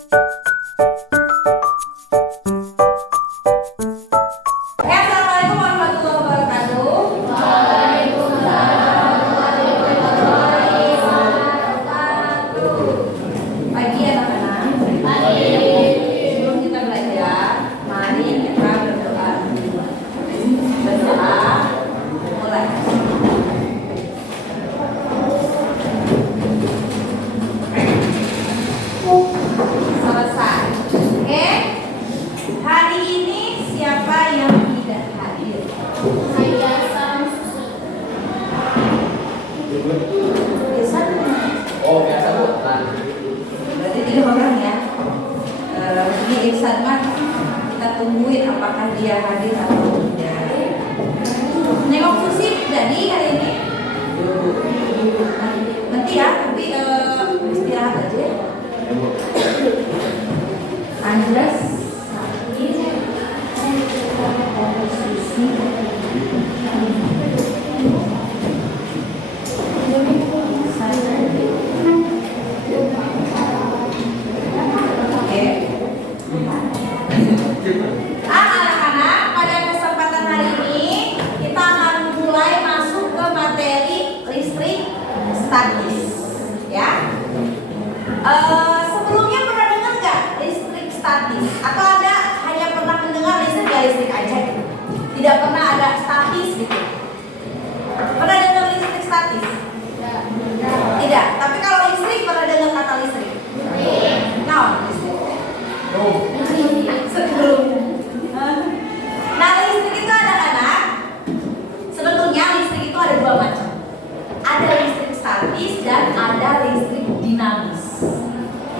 Assalamualaikum warahmatullahi wabarakatuh. Pagi anak-anak. Sebelum kita belajar, mari kita berdoa. Berdoa, mulai. Selesai. Oke. Hari ini siapa yang tidak hadir? Saya Samsusi. Biasa. Oh, biasa Bu. Berarti 3 orang ya. Ini Iksan mah kita tungguin apakah dia hadir atau tidak. Nengok Susi jadi hari ini. Nanti ya, tapi istirahat aja ya. Andres, Susi, anak-anak, pada kesempatan hari ini kita akan mulai masuk ke materi listrik statis, ya. Sebelumnya pernah dengar nggak listrik statis? Atau ada hanya pernah mendengar listrik ya listrik aja? Tidak pernah ada statis gitu. Pernah dengar listrik statis? Tidak. Tapi kalau listrik pernah dengar kata listrik? Nah, listrik. Sebelumnya. Nah, listrik itu anak-anak, sebetulnya listrik itu ada 2 macam. Ada listrik statis dan ada listrik dinamis.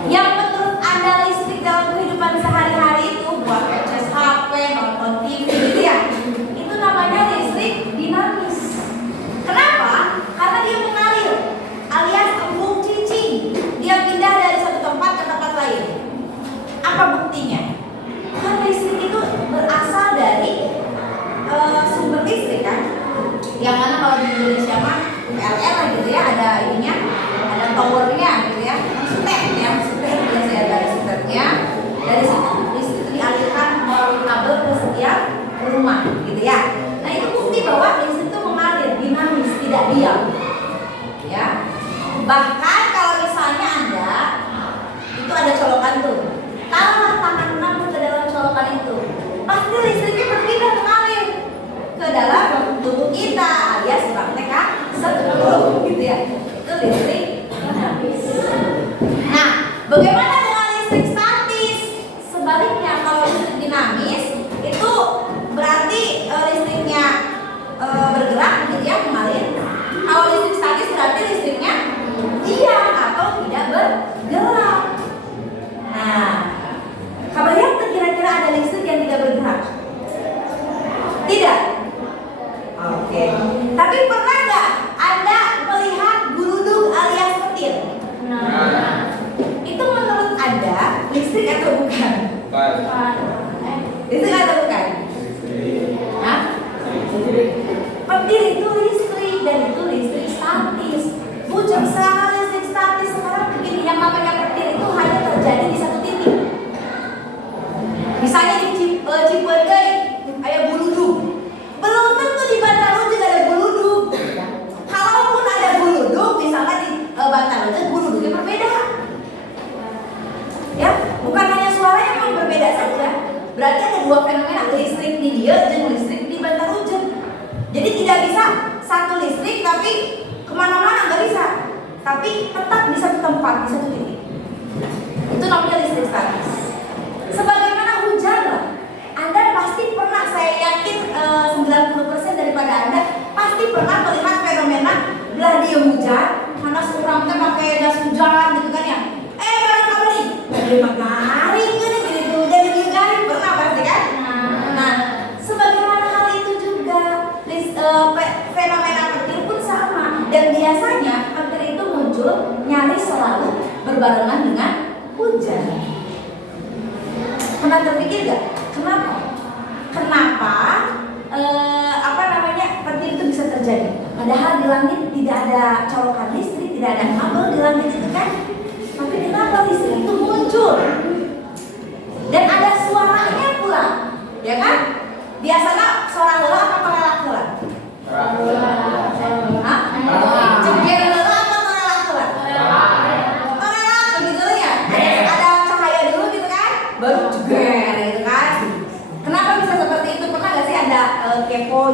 Yang menurut Anda listrik dalam kehidupan sehari-hari itu buat ngecas HP, nonton TV gitu ya, itu namanya listrik dinamis. Kenapa? Karena dia mengalir, alias embung cicing. Dia pindah dari satu tempat ke tempat lain. Apa buktinya? Kan listrik itu berasal dari sumber listrik kan, yang mana kalau di Indonesia mah PLN lah gitu ya, ada ininya, ada towernya gitu ya, stek biasa ada steknya. Dari situ listrik itu dialirkan melalui kabel ke setiap rumah gitu ya. Nah itu bukti bahwa listrik itu mengalir, dinamis, tidak diam ya. Bahkan kalau misalnya Anda itu ada colokan tuh, taruhlah tangan kamu ke dalam colokan itu, pasti listriknya berpindah mengalir ke dalam tubuh kita, alias praktek seluruh gitu ya. Itu listrik dinamis. Nah, bagaimana dengan listrik statis? Sebaliknya, kalau listrik dinamis itu berarti listriknya bergerak gitu ya, mengalir. Kalau listrik statis berarti listriknya diam atau tidak bergerak. Nah, kebayang kira-kira ada listrik yang tidak bergerak? Tidak? Oke. Tapi pernah nggak Anda melihat guludug alias petir? Itu menurut Anda listrik atau bukan? Listrik atau bukan? Hah? Petir itu listrik dan itu listrik statis. Bukan salah listrik statis. Sekarang begini, yang namanya petir itu hanya terjadi di satu titik. Misalnya di Cimpendei ada guludug. Belum tentu di Bantarujung ada guludug. Kalaupun ada guludug, misalnya di Bantarujung guludugnya berbeda. Ya, bukan hanya suaranya memang berbeda saja. Berarti ada 2 fenomena, listrik di dia dan listrik di Bantarujung. Jadi tidak bisa satu listrik tapi kemana-mana nggak bisa. Tapi tetap di satu tempat, di satu titik. Itu namanya listrik statis. Sebagaimana hujan loh. Anda pasti pernah, saya yakin 90% daripada Anda pasti pernah melihat fenomena belah dia hujan, karena seorang teh pakai jas hujan gitu kan ya. Barang kamu nih, dari garing kan gitu, dari garing pernah pasti kan? Nah, sebagaimana hal itu juga fenomena petir pun sama, dan biasanya petir itu muncul nyaris selalu berbarengan dengan hujan. Pernah terpikir gak? Kenapa? Petir itu bisa terjadi? Padahal di langit tidak ada colokan listrik, tidak ada kabel di langit itu kan. Tapi kenapa listrik itu muncul?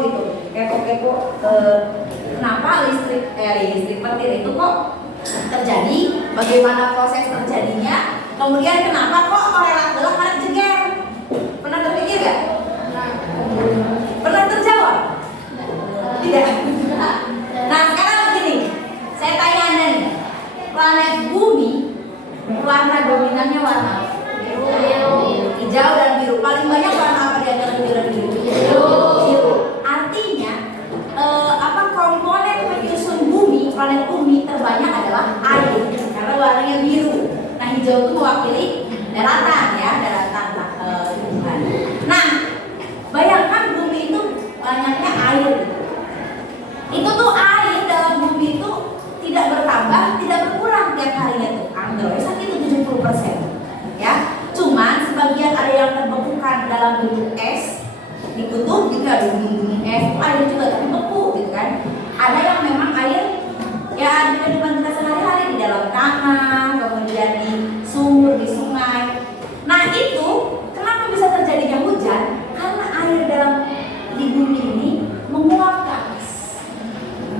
gitu, kepo-kepo kenapa listrik petir itu kok terjadi, bagaimana proses terjadinya, kemudian kenapa kok korelak gelap ada jeger. Pernah terpikir gak? Pernah terjawab? Tidak. Nah sekarang begini, saya tanya Anda nih, planet bumi warna dominannya warna apa? Hijau dan biru. Paling banyak warna apa di antara hijau dan biru? Biru. Artinya komponen penyusun bumi, planet bumi terbanyak adalah air karena warnanya biru. Nah hijau itu mewakili daratan ya, daratan tumbuhan. Nah bayangkan bumi itu banyaknya air. Itu tuh air dalam bumi itu tidak bertambah, tidak berkurang tiap harinya tuh. Android itu 70%. Ya, cuman sebagian ada yang terbekukan dalam bentuk es di kutub gitu ya, gunung-gunung es itu air juga tapi beku gitu kan. Ada yang memang air ya di kehidupan kita sehari-hari di dalam tanah, kemudian di sumur, di sungai. Nah itu kenapa bisa terjadinya hujan? Karena air dalam di bumi ini menguap ke atas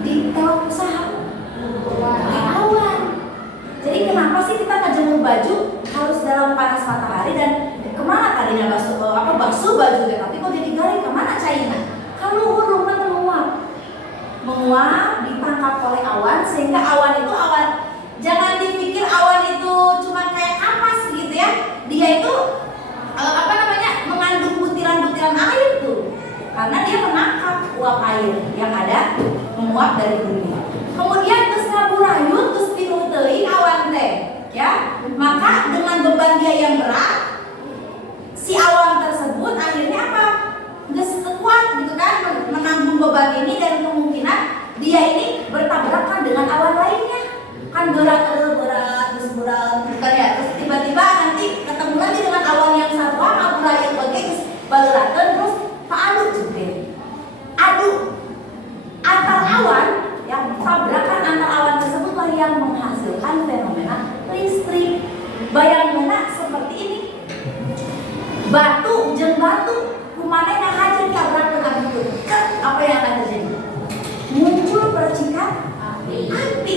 di tahap usaha di awan. Jadi kenapa sih kita ngejemur baju harus dalam panas matahari dan kemana tadinya basuh baju tapi kok jadi garing, kemana cairnya? Kalau rumput menguap ditangkap oleh awan sehingga awan itu jangan dipikir awan itu cuma kayak kapas gitu ya, dia itu mengandung butiran-butiran air tuh karena dia menangkap uap air yang ada menguap dari bumi. Kemudian terus ngaburayun terus pinuh teuing awan teh ya, maka dengan beban dia yang berat si awan tersebut akhirnya apa? Nggak kuat gitu kan menanggung beban ini dan kemungkinan dia ini bertabrakan dengan awan lainnya kan berat terus bukan ya, terus tiba-tiba nanti ketemu lagi dengan awan yang satuan ngaburayun bagi terus balerakeun terus paadu jeder. Adu antar awan yang tabrakan antar awan tersebutlah yang menghasilkan fenomena listrik. Bayangkan seperti ini, batu jeung batu kumanehna hadir tabrak dengan itu, apa yang akan terjadi? Muncul percikan api.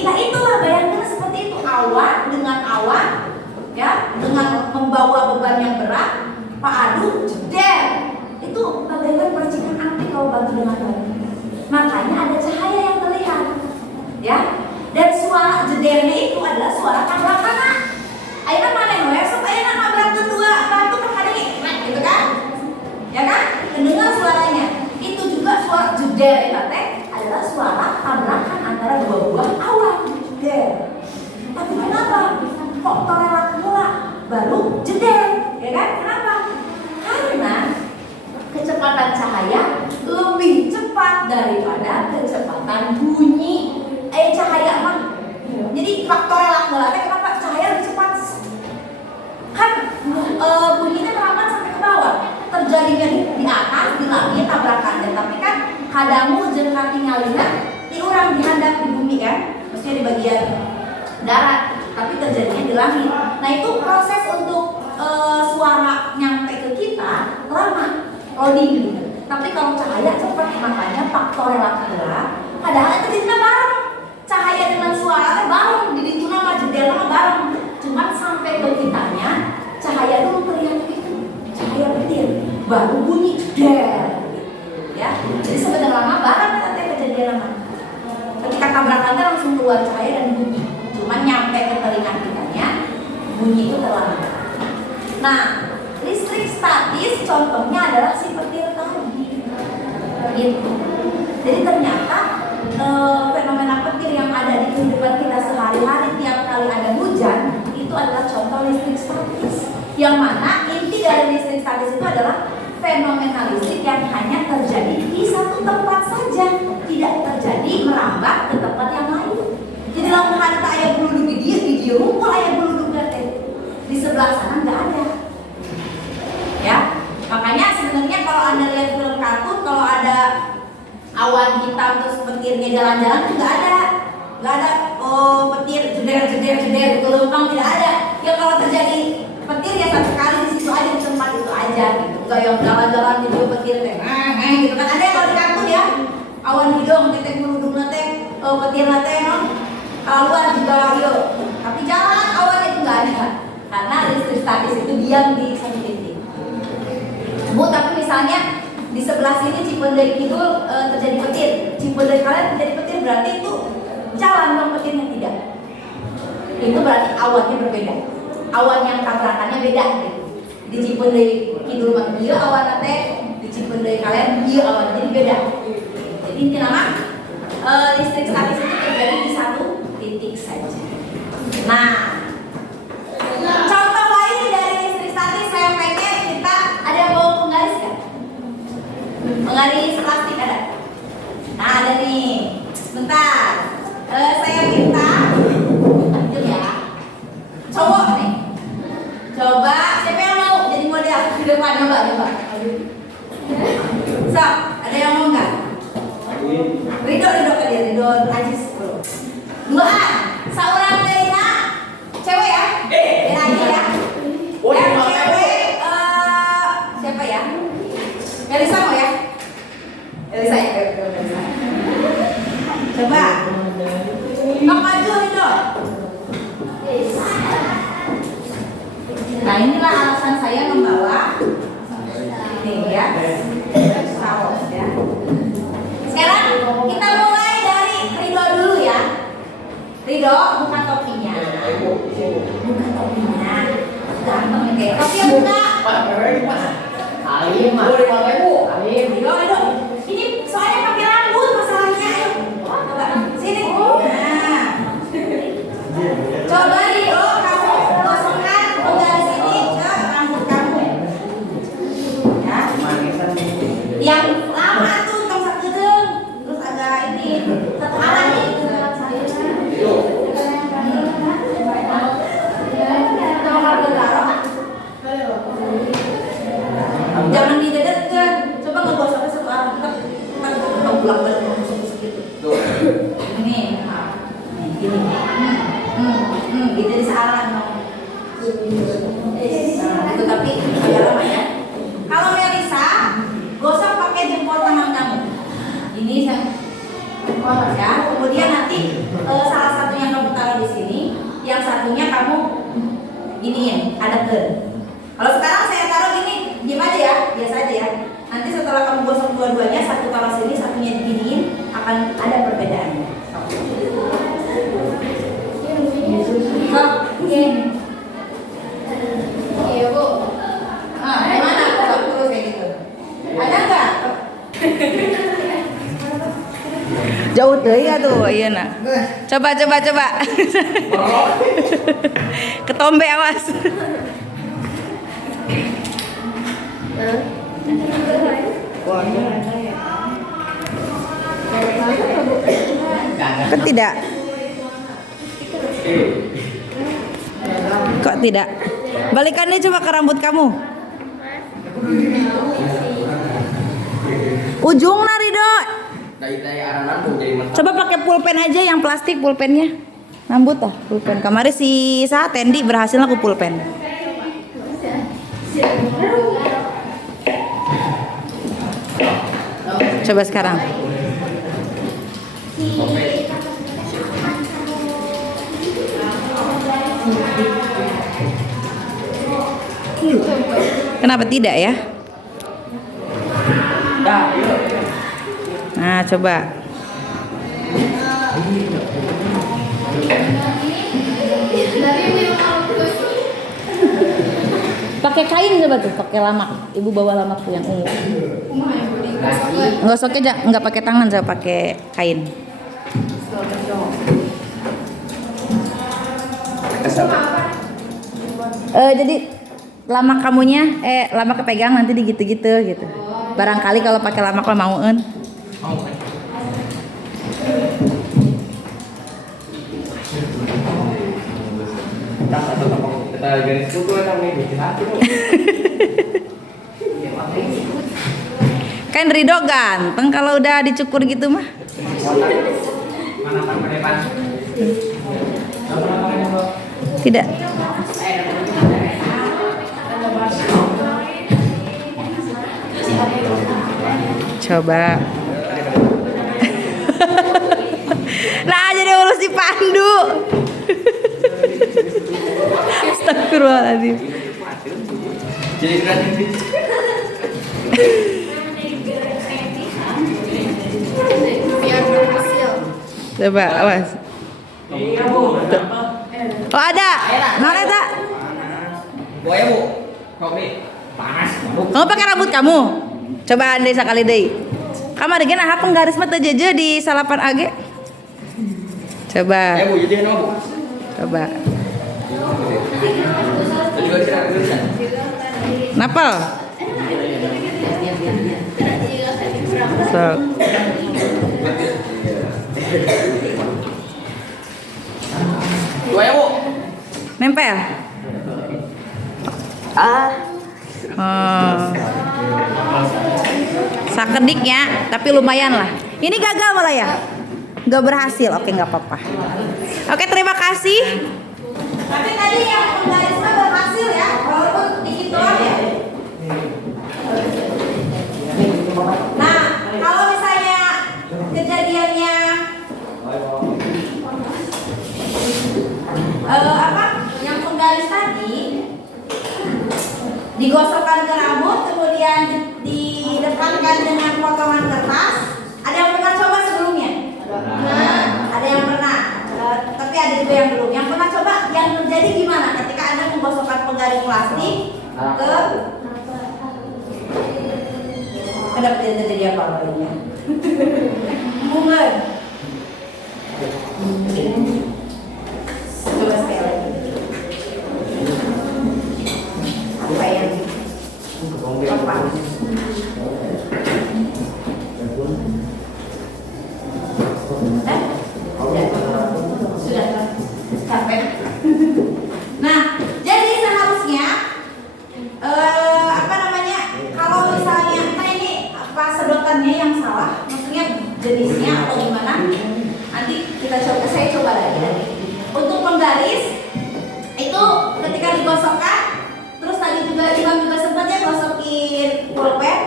Nah itulah bayangkan seperti itu, awan dengan awan ya, dengan membawa beban yang berat, paadu jeder. Itu bagaikan percikan api kalau batu dengan batu. Makanya ada cahaya yang terlihat ya, dan suara jedernya itu adalah suara tabrakan. Ayeuna maneh we sok ayeuna nabrak dua batu kan kadang gitu kan? Ya kan? Mendengar suaranya. Itu juga suara jeder eta teh adalah suara tabrakan antara dua buah awan. Jeder. Tapi kenapa kok torelak heula baru jeder? Ya kan? Kenapa? Karena kecepatan cahaya lebih cepat daripada kecepatan bunyi. Cahaya mah. Jadi faktor relak teh kenapa cahaya lebih cepat? Kan bunyinya merambat sampai ke bawah. Terjadinya di atas, di langit tabrakannya. Tapi kan kadamu jeung katingalina di urang dihandap di bumi kan, maksudnya di bagian darat. Tapi terjadinya di langit. Nah itu proses untuk suara nyampe ke kita lama, loading gitu. Tapi kalau cahaya cepat, makanya faktor relak padahal itu di bareng. Cahaya dengan suara bareng, di dituna mah jendela bareng. Cuman sampai ke kitanya, cahaya dulu terlihat itu, cahaya petir, baru bunyi jeder, gitu, ya. Jadi sebenarnya lama bareng nanti kejadian lama. Ketika tabrakan langsung keluar cahaya dan bunyi. Cuman nyampe ke telinga kitanya, bunyi itu terlambat. Nah, listrik statis contohnya adalah si petir tadi, gitu. Jadi ternyata fenomena petir yang ada di kehidupan kita sehari-hari tiap kali ada hujan itu adalah contoh listrik statis, yang mana inti dari listrik statis itu adalah fenomena listrik yang hanya terjadi di satu tempat saja, tidak terjadi merambat ke tempat yang lain. Jadi lamun harita aya buludug di dia rumpul aya buludug teh di sebelah sana nggak ada ya. Makanya sebenarnya kalau Anda lihat film kartun, kalau ada awan hitam terus petirnya jalan-jalan itu nggak ada petir jeder gelombang, tidak ada. Ya kalau terjadi petir ya satu kali di situ aja, di tempat itu aja gitu. Nggak yang jalan-jalan gitu petir teh gitu kan, ada yang kalau di kartun ya awan hidung teteh menudung nate petir nate non keluar juga yuk, tapi jalan awan itu nggak ada karena listrik statis itu diam di satu titik. Bu, tapi misalnya di sebelah sini Cipendei Kidul terjadi petir, Cipendei kalian terjadi petir, berarti itu jalan dong petirnya tidak. Itu berarti awannya berbeda, awan yang tabrakannya beda gitu. Di Cipendei Kidul mah ieu awan teh, di Cipendei kalian ieu awan, jadi beda. Jadi inti nama listrik statis itu terjadi di satu titik saja. Nah, contoh lain dari listrik statis saya pengen kita ada mau penggaris kan? Penggaris plastik ada? Nah ada nih, bentar. Saya minta itu ya, cowok nih. Coba siapa yang mau jadi model di depan, coba. So, ada yang mau nggak? Ridho ke dia, Ridho Ajis bro. Duaan, seorang Lena, cewek ya? Lena aja ya. Yang cewek, siapa ya? Elisa mau ya? Elisa ya, Elisa. Coba. Bang maju Ridho. Nah inilah alasan saya membawa ini ya, saus ya. Sekarang kita mulai dari Ridho dulu ya. Ridho, bukan topinya. Bukan topinya. Ganteng ya kayak topi yang buka. Alim, Alim. Ridho. Ini soalnya pakai rambut masalahnya. Ayo, coba sini. Nah, coba Ridho, kamu gosokkan penggaris ini ke rambut kamu. Ya. Yang lama tuh tong sakedeung, terus agak ini satu arah nih. Jangan didedetkan, coba ngegosoknya satu arah, kita pulang balik ngegosok gitu. Ini, gini. Gitu di searah dong. Itu tapi agak lama ya. Kalau Melisa, gosok pakai jempol tangan kamu. Ini ya. Kemudian nanti salah satunya kamu taruh di sini, yang satunya kamu giniin, adeken. Kalau sekarang saya taruh gini, diam aja ya, biasa aja ya. Nanti setelah kamu gosok dua-duanya, satu taruh sini, satunya diginiin, akan ada perbedaannya. Iya Bu. Gimana? Terus kayak gitu. Ada nggak? Jauh tuh ya tuh, iya nak. Coba. Ketombe awas. Kok tidak? Kok tidak? Balikan deh coba ke rambut kamu. Ujung Ridho. Dari arah lambung jadi mentok. Coba pakai pulpen aja yang plastik pulpennya. Rambut ah, pulpen. Kemarin si Tendi berhasil aku pulpen. Coba sekarang. Kenapa tidak ya? Nah, coba. Pakai kain coba tuh, pakai lamak. Ibu bawa lamak tuh yang ungu. Gosoknya nggak pakai tangan, saya pakai kain. Jadi lamak kamunya, lamak kepegang nanti digitu-gitu gitu. Barangkali kalau pakai lamak lo mauin. Kita garis kutu atau nih bikin hati tuh. Kan Ridho ganteng kalau udah dicukur gitu mah. Mana pakai depan? Tidak. Coba. Nah, jadi urus si Pandu. Astagfirullahaladzim. Jadi gratis. Biar berhasil. Coba, awas. Oh, ada. Mana tak? Buaya bu. Kok nih? Panas. Kamu pakai rambut kamu? Coba andai sekali deh. Kamu ada gini apa garis mata jeje di salapan age? Coba, Bu, jadi bu. coba. Tadi gua cerita bisa. Napal. So. Buaya bu. Nempel. Sakedik ya, tapi lumayan lah. Ini gagal malah ya? Gak berhasil. Oke, nggak apa-apa. Oke, terima kasih. Tapi tadi yang penggarisnya berhasil ya, walaupun dikit doang ya. Nah, kalau misalnya kejadiannya apa? Yang penggaris tadi digosokkan ke rambut, kemudian didekatkan dengan potongan kertas. Ada yang pernah coba sebelumnya? Nah, ada yang pernah. Tapi ada juga yang belum. Yang pernah coba, yang terjadi gimana ketika Anda menggosokkan penggaris plastik ke ada terjadi apa barunya? Bunga. Coba sekali lagi. Apa yang apa? Sudah capek. Nah, jadi seharusnya apa namanya? Kalau misalnya ini apa sedotannya yang salah, maksudnya jenisnya atau gimana? Nanti kita coba, saya coba lagi. Untuk penggaris itu ketika digosokkan, terus tadi juga Imam juga sempatnya gosokin pulpen,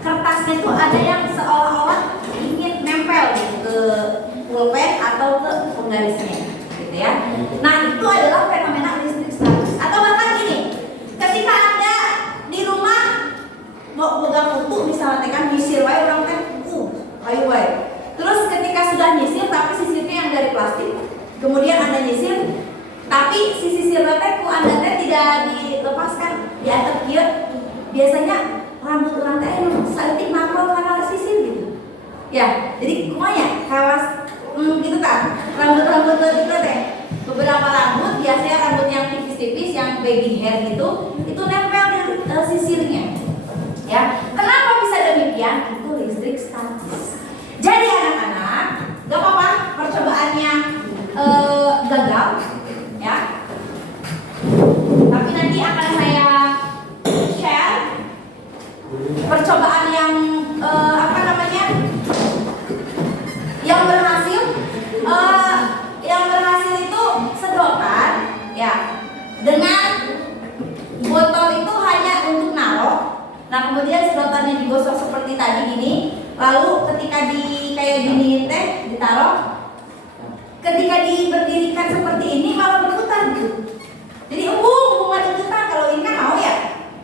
kertasnya tuh ada yang seolah-olah ingin nempel gitu ke pulpen atau ke penggarisnya, gitu ya. Nah, itu adalah fenomena listrik statis. Atau bahkan gini, ketika Anda di rumah mau pegang kutu misalnya kan nyisir wae orang kan, ayo wae. Terus ketika sudah nyisir tapi sisirnya yang dari plastik, kemudian Anda nyisir, tapi si sisirnya teh ku Anda teh tidak dilepaskan, diangkat kieu. Biasanya rambut orang teh saeutik nampol karena sisir gitu. Ya, jadi kumanya kawas gitu kan. Rambut-rambut itu teh beberapa rambut, biasanya rambut yang tipis-tipis yang baby hair gitu, itu nempel di sisirnya. Ya, kenapa bisa demikian? Itu listrik statis. Jadi anak-anak, gak apa-apa percobaannya gagal, ya. Tapi nanti akan saya share percobaan yang apa namanya, yang berhasil. Yang berhasil itu sedotan, ya, dengan botol itu hanya untuk naruh. Nah, kemudian sedotannya digosok seperti tadi gini. Lalu ketika kayak gini teh ditaruh, ketika berdirikan seperti ini malah berputar gitu. Jadi bunga deketan. Kalau ini kan mau ya.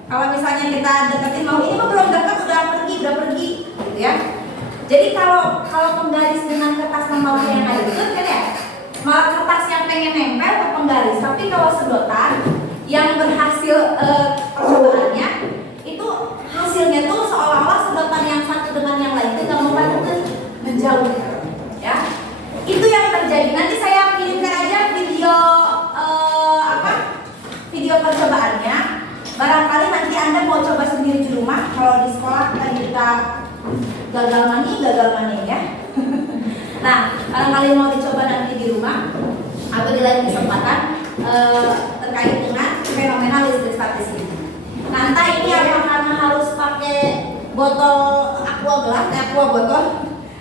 Kalau misalnya kita deketin mau, ini mah belum dekat udah pergi gitu ya. Jadi kalau penggaris dengan kertas normal yang ada deket kan ya, malah kertas yang pengen nempel ke penggaris. Tapi kalau sedotan yang berhasil percobaannya itu hasilnya tuh seolah-olah sedotan yang satu dengan yang lain itu nggak mau menjauh, ya. Itu yang terjadi. Nanti saya kirimkan aja video video percobaannya. Barangkali nanti Anda mau coba sendiri di rumah. Kalau di sekolah tadi kita gagal mani ya. Nah, barangkali mau dicoba nanti di rumah atau di lain kesempatan terkait dengan fenomena listrik statis ini. Nah, entah ini apa karena harus pakai botol aqua botol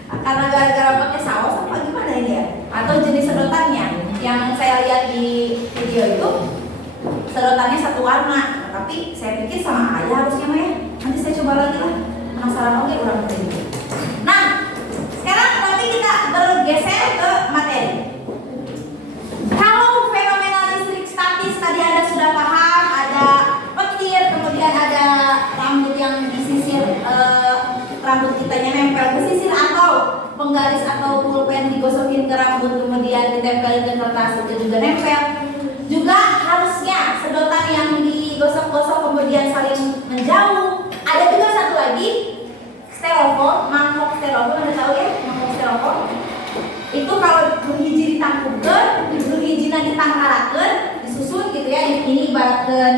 karena gara-gara pakai saus apa gimana ini ya? Atau jenis sedotannya yang saya lihat di video itu sedotannya satu warna, tapi saya pikir sama aja harusnya mah ya. Nanti saya coba lagi lah, penasaran oke orang ini. Nah, sekarang nanti kita bergeser ke materi. Kalau fenomena listrik statis tadi Anda sudah paham, ada petir, kemudian ada rambut yang disisir, rambut kitanya nempel ke sisir, atau penggaris atau pulpen digosokin ke rambut kemudian ditempelin ke kertas, itu juga nempel. Juga harusnya sedotan yang digosok-gosok kemudian saling menjauh. Ada juga satu lagi, styrofoam, mangkok styrofoam, Anda tahu ya, mangkok styrofoam. Itu kalau hiji ditangkukeun, hijina ditangkarakeun, disusun gitu ya. Ini ibaratkeun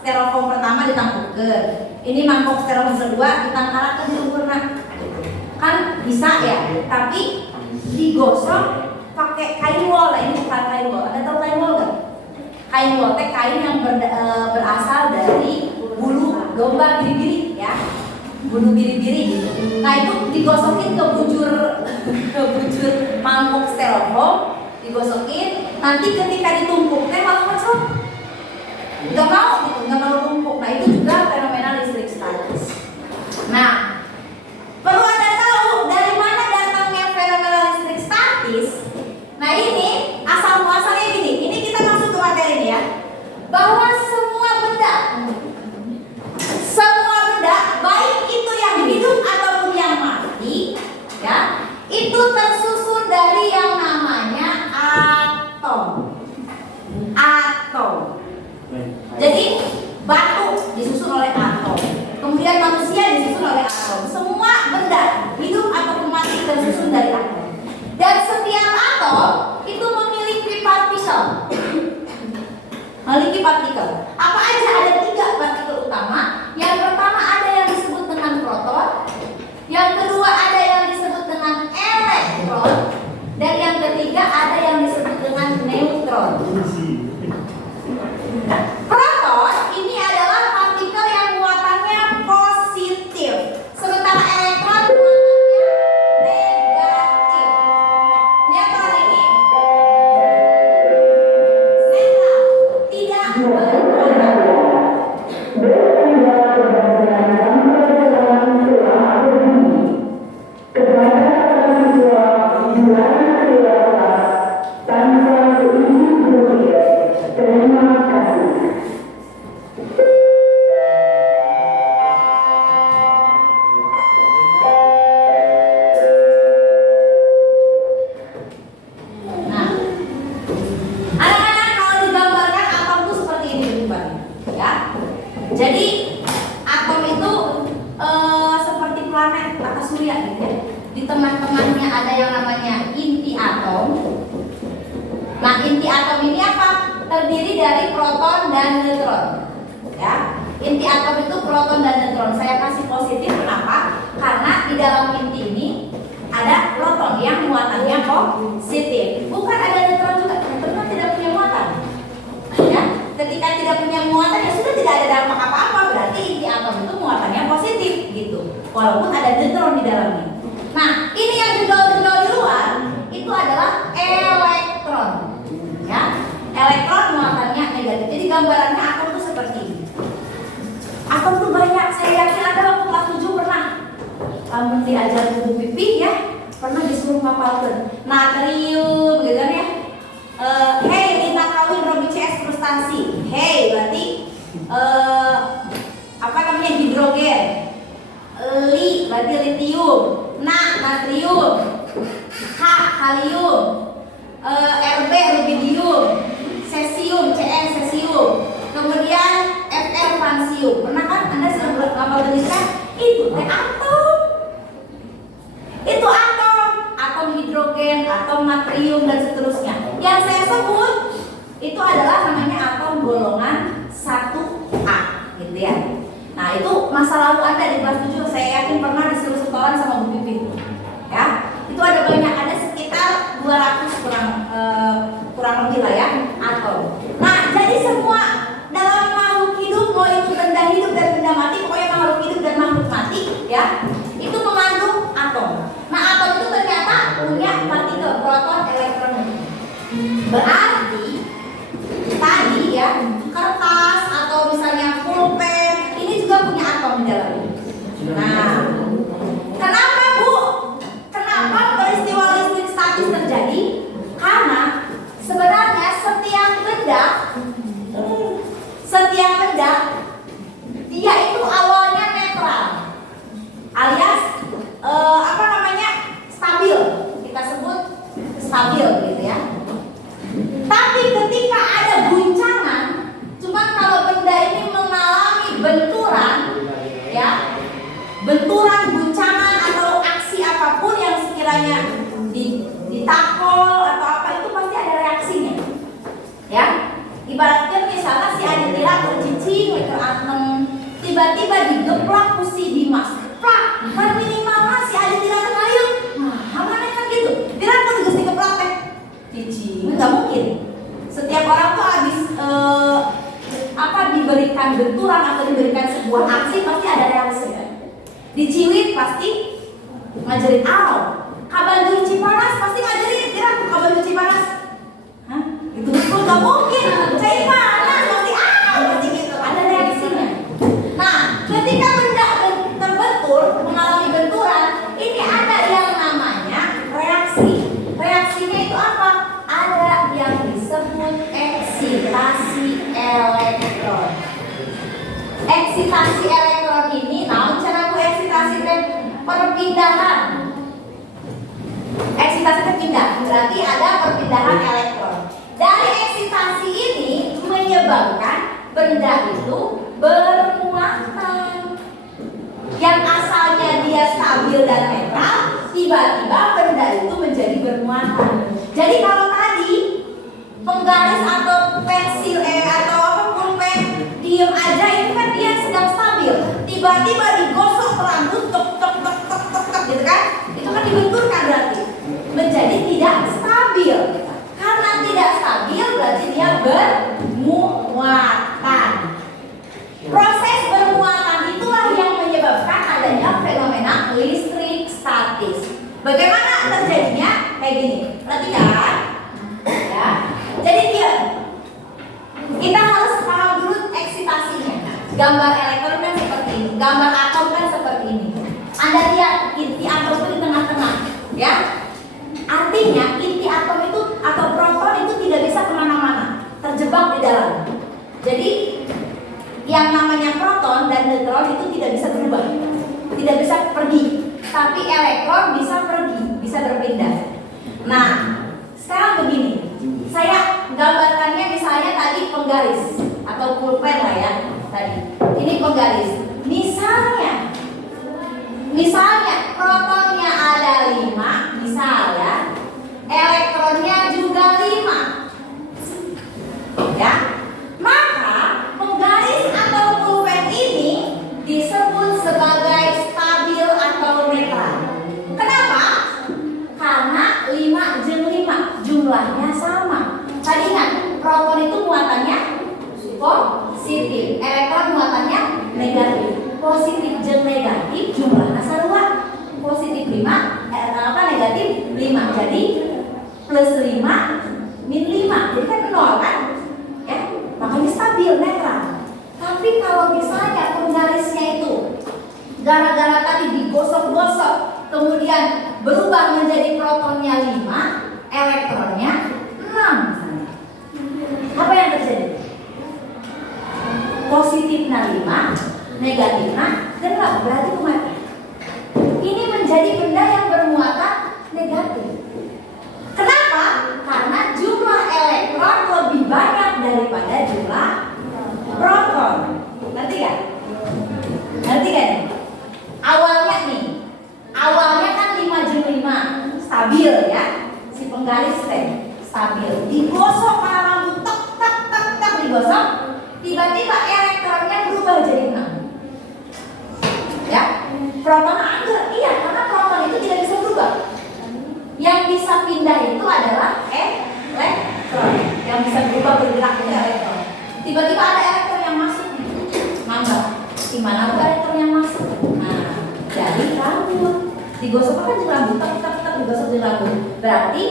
styrofoam pertama ditangkukeun. Ini mangkok styrofoam kedua ditangkarakeun sempurna. Kan bisa ya, tapi digosok pakai kain wol. Nah, ini bukan kain wol. Anda tahu kain wol nggak? Kain wol teh kain yang berasal dari bulu domba biri-biri ya, bulu biri-biri gitu. Nah itu digosokin ke bujur mangkok styrofoam, digosokin. Nanti ketika ditumpuk teh malah masuk, nggak mau gitu, nggak mau tumpuk. Nah itu juga fenomena listrik statis. Nah perlu Anda tahu dari mana datangnya fenomena listrik statis. Nah ini asal muasalnya gini. Ini kita masuk ke materi ini ya, bahwa semua benda baik itu yang hidup ataupun yang mati ya, itu tersusun dari yang namanya atom. Jadi batu disusun oleh atom, kemudian manusia disusun oleh atom. Semua benda hidup ataupun mati tersusun dari atom. Dan setiap atom itu memiliki partikel. Apa aja? Ada 3 partikel utama. Yang pertama ada yang disebut dengan proton, yang kedua ada yang disebut dengan elektron, dan yang ketiga ada yang disebut dengan neutron. Proton ini adalah partikel yang muatannya positif, sementara elektron muatannya negatif. Neutron ini netral, tidak berwarna. Nah, anak-anak kalau digambarkan atom itu seperti ini bentukannya, ya. Jadi atom itu seperti planet atas surya gitu ya. Di tengah-tengahnya ada yang namanya inti atom. Nah, inti atom ini apa? Terdiri dari proton dan neutron. Ya. Inti atom itu proton dan neutron. Saya kasih positif kenapa? Karena di dalam inti ini ada proton yang muatannya positif. Bukan ada neutron juga. Neutron kan tidak punya muatan. Ya. Ketika tidak punya muatan ya sudah tidak ada dampak apa-apa. Berarti inti atom itu muatannya positif gitu. Walaupun ada neutron di dalamnya. Nah, ini yang jendol-jendol di luar itu adalah elektron. Ya. Elektron muatannya negatif. Jadi gambarannya atom itu seperti ini. Atom itu banyak. Saya yakin Anda waktu kelas 7 pernah diajar Bu Pipi ya, pernah disuruh ngapalkeun natrium gitu kan ya. Hey Lina kawin Robi CS frustasi. Hey berarti apa namanya hidrogen. Li berarti litium. Natrium. Kalium. Rb rubidium. Cesium Cn cesium. Kemudian Fr vansium. Pernah kan Anda sering ngapalkeun itu teh atom. Itu atom hidrogen, atom natrium dan seterusnya. Yang saya sebut itu adalah namanya atom golongan 1A, gitu ya. Nah, itu masa lalu Anda di kelas 7 saya yakin pernah disuruh setoran sama Bu Pipin. Ya. Itu ada banyak, ada sekitar 200 kurang lebih lah ya, atom. Nah, jadi semua dalam makhluk hidup, mau itu benda hidup dan benda mati, pokoknya makhluk hidup dan makhluk mati ya, itu mengandung atom. Nah, atom itu ternyata punya partikel proton, elektron. Berarti tadi ya, kertas atau misalnya pulpen ini juga punya atom di dalamnya. Nah, kenapa Bu? Kenapa peristiwa listrik statis benturan, ya, benturan, guncangan atau aksi apapun yang sekiranya ditakol atau apa itu pasti ada reaksinya, ya. Ibaratnya misalnya si Aditya tercicing meter anem, tiba-tiba digeplak ku si Dimas, plak, kan minimal si Aditya terkayun, nah, mana kan gitu, tidak pun juga digeplak teh, cicing, nggak mungkin. Setiap orang tuh habis diberikan benturan atau diberikan sebuah aksi pasti ada reaksi. Diciwit pasti ngajarin aw, kabanjur Cipanas pasti ngajarin kira kabanjur Cipanas. Hah? Itu betul gak mungkin. Cipanas pasti pasti gitu. Ada reaksinya. Nah, ketika benda terbentur mengalami benturan, ini ada yang namanya reaksi. Reaksinya itu apa? Ada yang disebut eksitasi elektron. Eksitasi elektron ini, nah cara aku eksitasi dan perpindahan. Eksitasi terpindah, berarti ada perpindahan elektron. Dari eksitasi ini menyebabkan benda itu bermuatan. Yang asalnya dia stabil dan netral, tiba-tiba benda itu menjadi bermuatan. Jadi kalau tadi penggaris atau pensil atau apapun pen diem aja, itu kan dia sedang stabil. Tiba-tiba digosok rambut tok tok tok tok tok tok gitu kan? Itu kan dibenturkan berarti menjadi tidak stabil. Karena tidak stabil berarti dia bermuatan. Proses bermuatan itulah yang menyebabkan adanya fenomena listrik statis. Bagaimana terjadinya? Kayak gini. Perhatikan. Ya. Jadi dia, kita harus paham dulu eksitasinya. Gambar elektron kan seperti ini, gambar atom kan seperti ini. Anda lihat inti atom itu di tengah-tengah, ya. Artinya inti atom itu atau proton itu tidak bisa kemana-mana, terjebak di dalam. Jadi yang namanya proton dan neutron itu tidak bisa berubah, tidak bisa pergi. Tapi elektron bisa pergi, bisa berpindah. Nah, sekarang begini. Saya gambarkannya misalnya tadi penggaris atau pulpen lah ya tadi. Ini penggaris. Misalnya protonnya ada 5, misalnya elektronnya juga 5. Ya. Maka penggaris atau pulpen ini disebut sebagai stabil atau netral. Kenapa? Karena 5 jeng 5 jumlahnya sama. Tadi ingat, proton itu muatannya positif, elektron muatannya negatif. Positif jeng negatif jumlahnya sarua. Positif 5, negatif 5. Jadi plus 5 min 5. Jadi kan 0 kan? Ya, makanya stabil netral. Tapi kalau misalnya penggarisnya itu gara-gara tadi digosok-gosok kemudian berubah menjadi protonnya 5, elektronnya 6 misalnya. Apa yang terjadi? Positifnya 5, negatifnya 6, berarti kematian. Ini menjadi benda yang bermuatan negatif. Kenapa? Karena jumlah elektron lebih banyak daripada jumlah proton. Ngerti gak? Ngerti gak nih? Awalnya kan 5 jeng 5 stabil ya, si penggaris teh stabil. Digosok para rambut tek tek tek tek digosok, tiba-tiba elektronnya berubah jadi 6. Ya, proton enggak, iya karena proton itu tidak bisa berubah. Yang bisa pindah itu adalah elektron. Yang bisa berubah bergerak itu elektron. Tiba-tiba ada elektron yang masuk, nambah. Di mana elektron yang masuk? Nah, jadi rambut digosok kan di rambut, tetap digosok di rambut. Berarti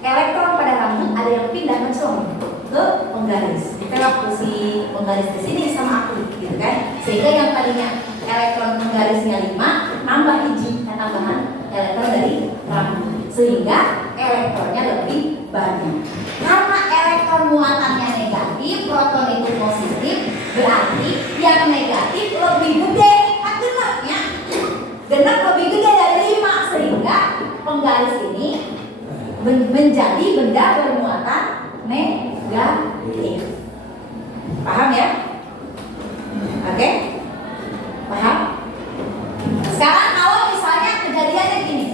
elektron pada rambut ada yang pindah mencong ke penggaris. Kita waktu si penggaris di sini sama aku, gitu kan? Sehingga yang tadinya elektron penggarisnya 5 nambah hiji tambahan elektron dari rambut, sehingga elektronnya lebih banyak. Karena elektron muatannya negatif, proton itu positif, berarti yang negatif lebih gede. Genap lebih gede dari 5, sehingga penggaris ini menjadi benda bermuatan negatif. Paham ya? Oke? Paham? Sekarang kalau misalnya kejadiannya gini,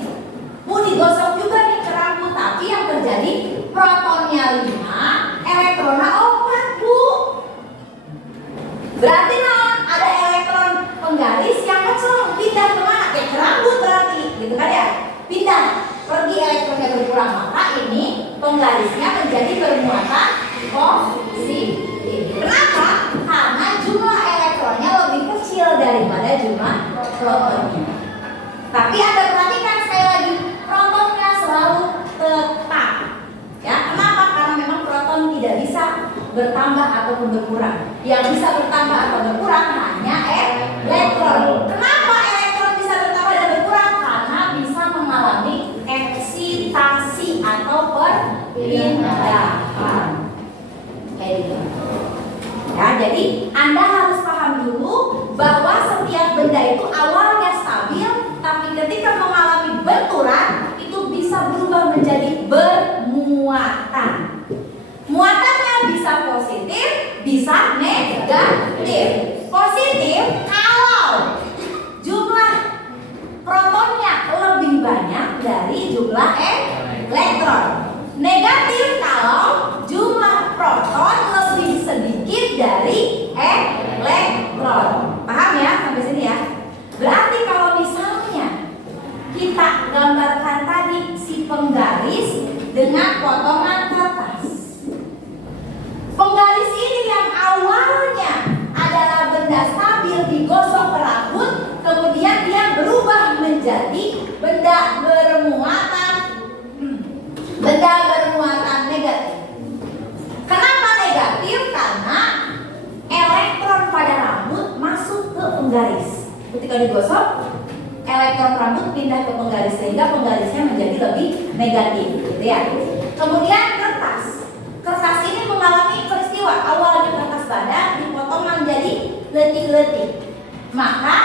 mau digosok juga nih ke rambut, tapi yang terjadi protonnya 5, elektronnya 4, Bu. Berarti ada elektron penggaris yang kecil pindah kemana? Ke rambut berarti, gitu kan ya? Pindah, pergi elektronnya berkurang, maka ini penggarisnya menjadi bermuatan positif. Kenapa? Karena jumlah elektronnya lebih kecil daripada jumlah protonnya. Tapi Anda perhatikan sekali lagi, protonnya selalu tetap. Ya, kenapa? Karena memang proton tidak bisa bertambah ataupun berkurang. Yang bisa bertambah atau berkurang hanya elektron. Kenapa elektron bisa bertambah dan berkurang? Karena bisa mengalami eksitasi atau perpindahan. Kayak gitu. Ya, jadi Anda harus paham dulu bahwa setiap benda itu awalnya stabil, tapi ketika mengalami benturan itu bisa berubah menjadi bermuatan. Muatannya bisa positif, bisa negatif. Positif kalau jumlah protonnya lebih banyak dari jumlah elektron. Negatif kalau jumlah proton lebih sedikit dari elektron. Paham ya sampai sini ya? Berarti kalau misalnya kita gambarkan tadi si penggaris dengan potongan kertas. Penggaris ini yang awalnya adalah benda stabil digosok ke rambut, kemudian dia berubah menjadi benda bermuatan negatif. Kenapa negatif? Karena elektron pada rambut masuk ke penggaris. Ketika digosok, elektron rambut pindah ke penggaris sehingga penggarisnya menjadi lebih negatif, gitu ya. Kemudian kertas ini mengalami peristiwa awalnya kertas badan dipotong menjadi letih-letih. Maka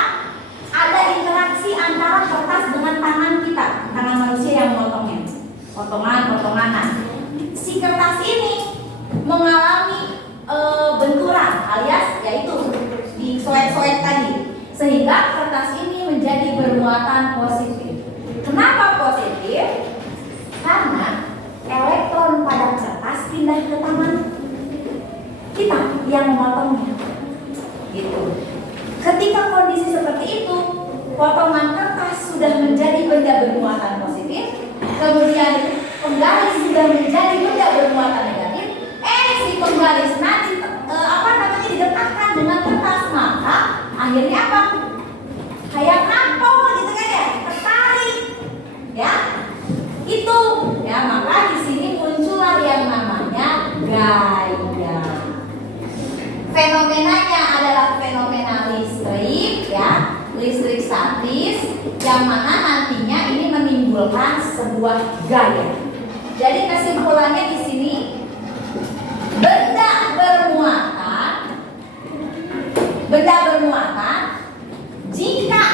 ada interaksi antara kertas dengan tangan kita, tangan manusia yang memotongnya. Potongan-potonganan. Si kertas ini mengalami benturan alias yaitu disoek-soek tadi, sehingga kertas ini menjadi bermuatan positif. Kenapa positif? Karena elektron pada kertas pindah ke tangan kita yang memotongnya. Gitu. Ketika kondisi seperti itu, potongan kertas sudah menjadi benda bermuatan positif, kemudian penggaris sudah menjadi benda bermuatan negatif. Si penggaris nanti didekatkan dengan kertas, maka akhirnya apa? Kayak nampol gitu kan ya, tertarik, ya. Itu, ya maka di sini muncullah yang namanya gaya. Fenomenanya adalah fenomena listrik, ya, listrik statis, yang mana nantinya ini menimbulkan sebuah gaya. Jadi kesimpulannya di sini, benda bermuatan jika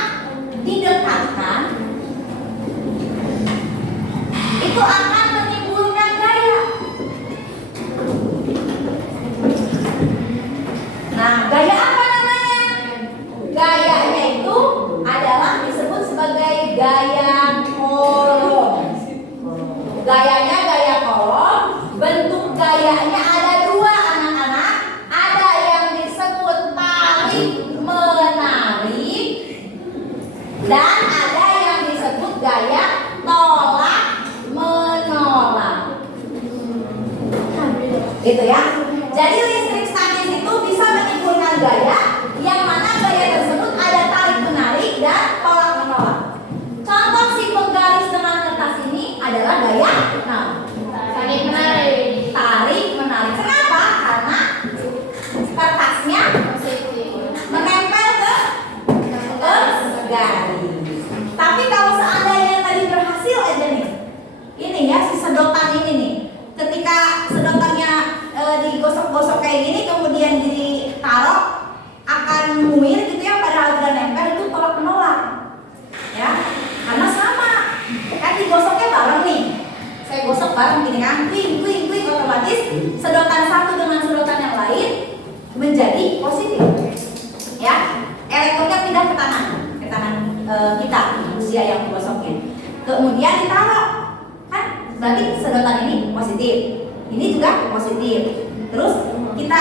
didekatkan itu akan menimbulkan gaya. Nah, gaya apa namanya? Gayanya itu adalah disebut sebagai gaya kolom. Gayanya gaya kolom. Bentuk gayanya ada dua, anak-anak. Ada yang disebut tarik menarik dan ada yang disebut gaya tolak menolak. Gitu ya. Jadi listrik statis itu bisa menimbulkan gaya, yang mana gaya tersebut ada tarik menarik dan tolak menolak. Contoh si penggaris dengan kertas ini adalah gaya tarik menarik. Kenapa? Karena kertasnya menempel ke garis. Tapi kalau seandainya tadi berhasil aja nih, ini ya si sedotan ini nih, ketika sedotannya digosok-gosok kayak gini kemudian ditaruh akan muir gitu ya, padahal tidak nempel, itu tolak menolak ya, karena sama kan digosoknya bareng nih. Saya gosok bareng gini kan, kuing, otomatis sedotan satu dengan sedotan yang lain menjadi positif. Ya, kemudian ditaruh, kan berarti sedotan ini positif, ini juga positif. Terus kita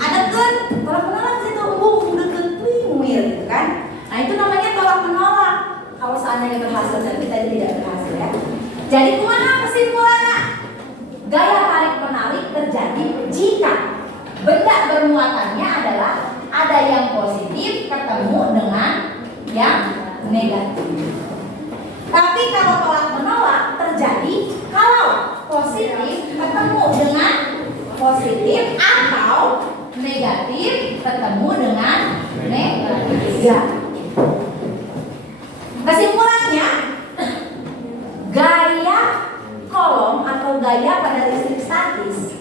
adekeun tolak menolak situ, deket wingwir gitu kan. Nah itu namanya tolak menolak. Kalau seandainya berhasil dan kita tidak berhasil ya. Jadi kumaha kesimpulannya? Gaya tarik menarik terjadi jika benda bermuatannya adalah ada yang positif ketemu dengan yang negatif. Tapi kalau tolak menolak terjadi kalau positif ketemu dengan positif atau negatif ketemu dengan negatif. Kesimpulannya, gaya kolom atau gaya pada listrik statis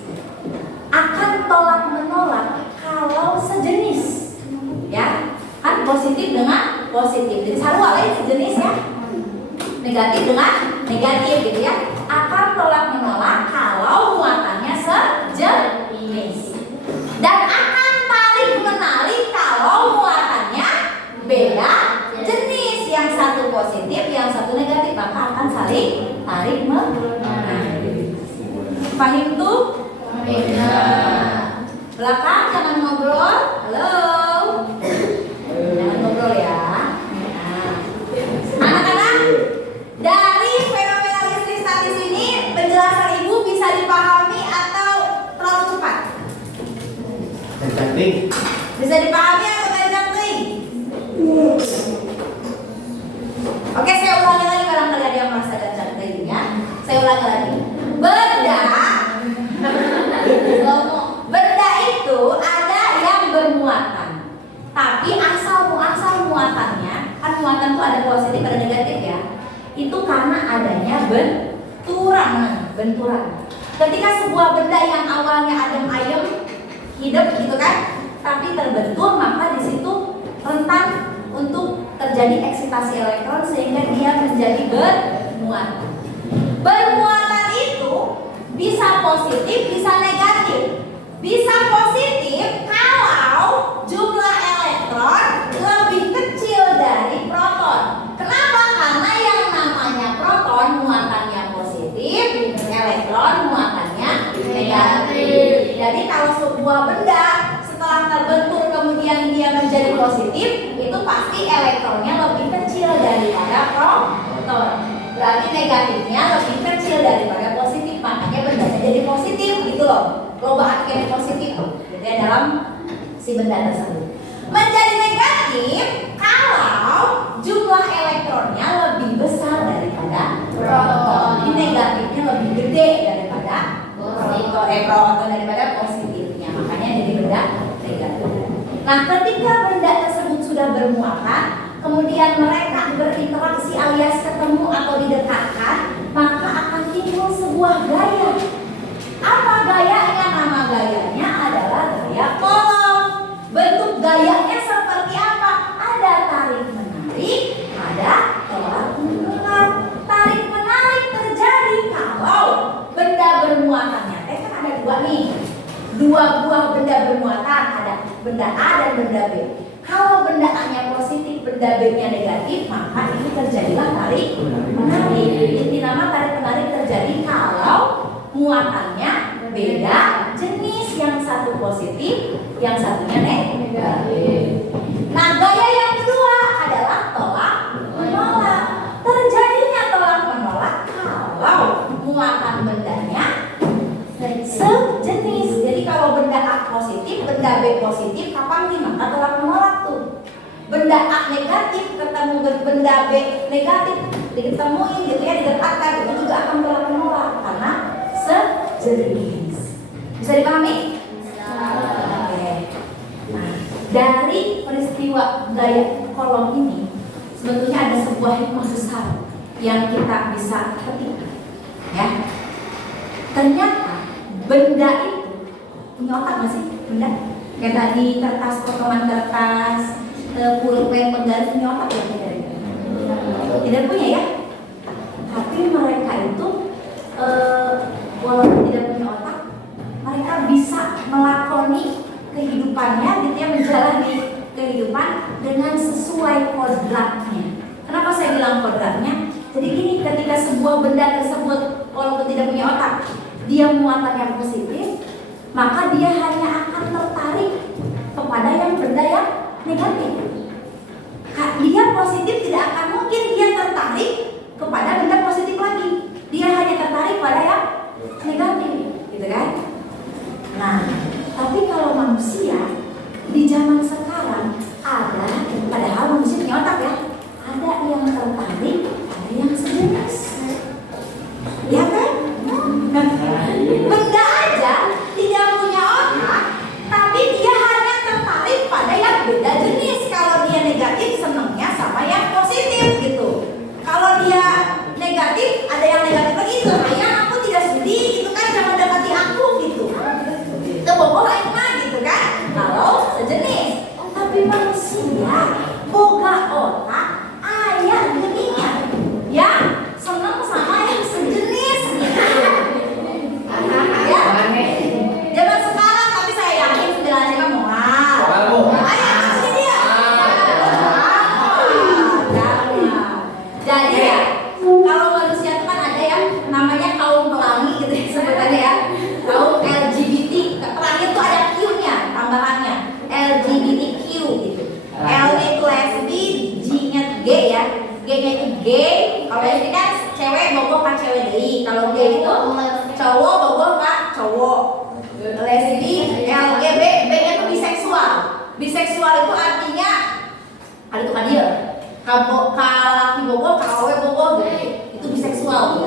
akan tolak menolak kalau sejenis, ya kan positif dengan positif. Jadi sarua lain sejenis ya, negatif dengan negatif gitu ya, akan tolak menolak kalau muatannya sejenis, dan akan tarik menarik kalau muatannya beda jenis. Yang satu positif, yang satu negatif, maka akan saling tarik menarik. Paham tuh? Belakang jangan ngobrol. Halo. Jangan ngobrol ya. Nah. Anak-anak, dari fenomena listrik statis ini penjelasan ibu bisa dipahami atau terlalu cepat? Bisa dipahami atau kencang-kencang? Oke, saya ulangi lagi, barangkali ada yang merasa kencang-kencang ya. Saya ulangi lagi. Benda itu ada yang bermuatan, tapi asal muatannya, kan muatan itu ada positif ada negatif ya, itu karena adanya benturan. Ketika sebuah benda yang awalnya adem ayem hidup gitu kan, tapi terbentur, maka di situ rentan untuk terjadi eksitasi elektron sehingga dia menjadi bermuatan. Bermuatan itu bisa positif, bisa negatif. Bisa positif kalau jumlah elektron lebih kecil dari proton. Kenapa? Karena yang namanya proton muatannya positif, elektron muatannya negatif. Jadi kalau sebuah benda setelah terbentur kemudian dia menjadi positif, itu pasti elektronnya lebih kecil daripada proton. Berarti negatifnya lebih kecil daripada positif, makanya bendanya jadi positif gitu loh. Loba akhirnya positif gitu ya dalam si benda tersebut. Menjadi negatif kalau jumlah elektronnya lebih besar daripada proton. Ini negatifnya lebih gede daripada proton daripada positifnya, makanya jadi benda negatif. Nah, ketika benda tersebut sudah bermuatan, kemudian mereka berinteraksi alias ketemu atau didekatkan, maka akan timbul sebuah gaya. Apa gayanya? Nama gayanya adalah gaya kolom. Bentuk gayanya seperti apa? Ada tarik menarik, ada tolak menolak. Tarik menarik terjadi kalau benda bermuatannya, kan ada dua nih, dua buah benda bermuatan, ada benda A dan benda B. Kalau benda A-nya positif, benda B-nya negatif, maka ini terjadilah tarik menarik. Inti nama tarik menarik terjadi kalau muatannya beda jenis, yang satu positif, yang satunya negatif. Nah, gaya yang kedua adalah tolak menolak. Terjadinya tolak menolak kalau muatan bendanya sejenis. Jadi kalau benda A positif, benda B positif, kapan nih maka tolak menolak tuh. Benda A negatif ketemu benda B negatif, diketemuin gitu ya, didekatkan, itu juga akan tolak menolak karena sejenis. Bisa dipahami? Oke. Nah, dari peristiwa gaya kolom ini sebetulnya ada sebuah hikmah besar yang kita bisa petik ya. Ternyata benda itu punya otak nggak sih? Benda kayak tadi kertas, potongan kertas, pulpen, penggaris, punya otak ya? Tidak punya ya. Tapi mereka itu walaupun tidak punya otak, mereka bisa melakoni kehidupannya gitu ya, menjalani kehidupan dengan sesuai kodratnya. Kenapa saya bilang kodratnya? Jadi gini, ketika sebuah benda tersebut walaupun tidak punya otak, dia muatannya positif, maka dia hanya akan tertarik kepada yang benda yang negatif. Dia positif tidak akan mungkin dia tertarik kepada benda positif lagi. Dia hanya tertarik pada yang negatif, gitu kan? Nah, tapi kalau manusia di zaman sekarang ada, padahal manusia punya otak ya, ada yang tertarik, ada yang sejenis, ya kan? Benda aja tidak punya otak, tapi dia hanya tertarik pada yang beda jenis. Kalau dia negatif, senangnya sama yang positif gitu. Kalau dia negatif, ada yang negatif lagi, itu sayang aku tidak sudi, gitu kan, jangan dekati aku gitu. Itu bobo lain mah gitu kan. Kalau sejenis, tapi manusia boga otak, ayah geninya, ya senang sama yang sejenis gitu. Ya, zaman sekarang tapi saya yakin penjelasannya kan moral. Ayah itu dia. Jadi ya, kalau manusia itu kan ada yang namanya kaum pelangi gitu ya sebenarnya ya, kaum LGBT. Terakhir tuh ada Q-nya, tambahannya LGBTQ gitu. L-nya itu lesbi, G-nya itu gay ya. G-nya itu gay. Kalau ini kan cewek bogoh kan cewek deui. Kalau gay itu cowok bogoh kan cowok. Lesbi, LGB, B-nya itu biseksual. Biseksual itu artinya ada itu kan dia. Kalau laki bogoh, kalau cewek bogoh gitu. Itu biseksual.